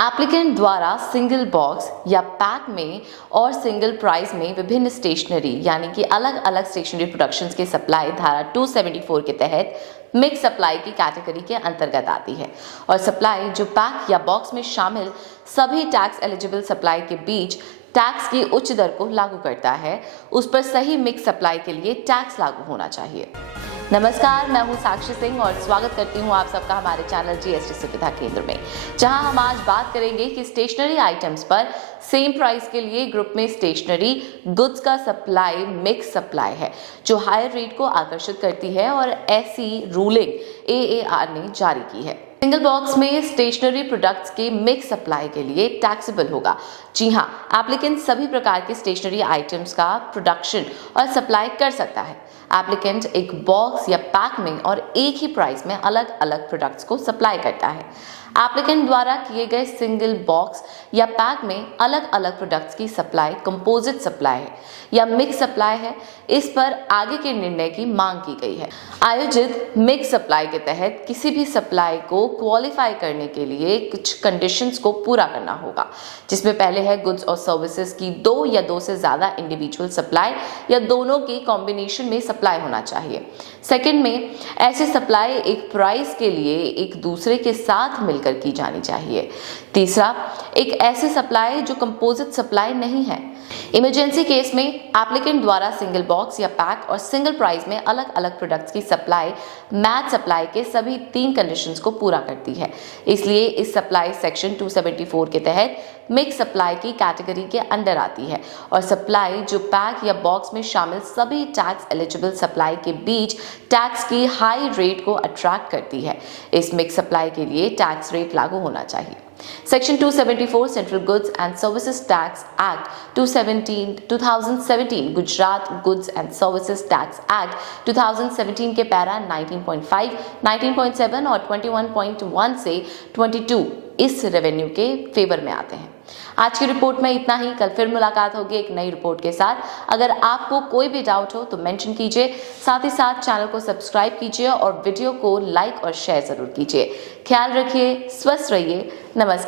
Applicant द्वारा single box या pack में और सिंगल प्राइस में विभिन्न स्टेशनरी यानी कि अलग अलग स्टेशनरी प्रोडक्शंस के सप्लाई धारा 274 के तहत मिक्स सप्लाई की कैटेगरी के अंतर्गत आती है और सप्लाई जो पैक या बॉक्स में शामिल सभी टैक्स एलिजिबल सप्लाई के बीच टैक्स की उच्च दर को लागू करता है, उस पर सही मिक्स सप्लाई के लिए टैक्स लागू होना चाहिए। नमस्कार, मैं हूं साक्षी सिंह और स्वागत करती हूं आप सबका हमारे चैनल जीएसटी सुविधा केंद्र में, जहां हम आज बात करेंगे कि स्टेशनरी आइटम्स पर सेम प्राइस के लिए ग्रुप में स्टेशनरी गुड्स का सप्लाई मिक्स सप्लाई है जो हायर रेट को आकर्षित करती है और ऐसी रूलिंग एएआर ने जारी की है। सिंगल बॉक्स में स्टेशनरी प्रोडक्ट्स के मिक्स सप्लाई के लिए टैक्सेबल होगा। जी हाँ, एप्लीकेंट सभी प्रकार के स्टेशनरी आइटम्स का प्रोडक्शन और सप्लाई कर सकता है। एप्लीकेंट एक बॉक्स या पैक में और एक ही प्राइस में अलग अलग प्रोडक्ट्स को सप्लाई करता है। एप्लीकेंट द्वारा किए गए सिंगल बॉक्स या पैक में अलग अलग प्रोडक्ट्स की सप्लाई कंपोजिट सप्लाई है या मिक्स सप्लाई है, इस पर आगे के निर्णय की मांग की गई है। आयोजित मिक्स सप्लाई के तहत किसी भी सप्लाई को क्वालिफाई करने के लिए कुछ कंडीशंस को पूरा करना होगा, जिसमें पहले है गुड्स और सर्विसेज की दो या दो से ज्यादा इंडिविजुअल सप्लाई या दोनों की कॉम्बिनेशन में सप्लाई होना चाहिए। सेकंड में ऐसी सप्लाई एक प्राइस के लिए एक दूसरे के साथ मिलकर की जानी चाहिए। तीसरा, एक ऐसी सप्लाई जो कंपोजिट सप्लाई नहीं है। इमरजेंसी केस में एप्लीकेंट द्वारा सिंगल बॉक्स या पैक और सिंगल प्राइस में अलग अलग प्रोडक्ट्स की सप्लाई मैच सप्लाई के सभी 3 कंडीशंस को पूरा करती है, इसलिए इस सप्लाई सेक्शन 274 के तहत मिक्स सप्लाई की कैटेगरी के अंडर आती है और सप्लाई जो पैक या बॉक्स में शामिल सभी टैक्स एलिजिबल सप्लाई के बीच टैक्स की हाई रेट को अट्रैक्ट करती है। इस मिक्स सप्लाई के लिए टैक्स रेट लागू होना चाहिए। Section 274 central goods and services tax act 2017 Gujarat goods and services tax act 2017 के पैरा 19.5, 19.7 और 21.1 से 22 इस रेवेन्यू के फेवर में आते हैं। आज की रिपोर्ट में इतना ही। कल फिर मुलाकात होगी एक नई रिपोर्ट के साथ। अगर आपको कोई भी डाउट हो तो मेंशन कीजिए, साथ ही साथ चैनल को सब्सक्राइब कीजिए और वीडियो को लाइक और शेयर जरूर कीजिए। ख्याल रखिए, स्वस्थ रहिए। नमस्कार।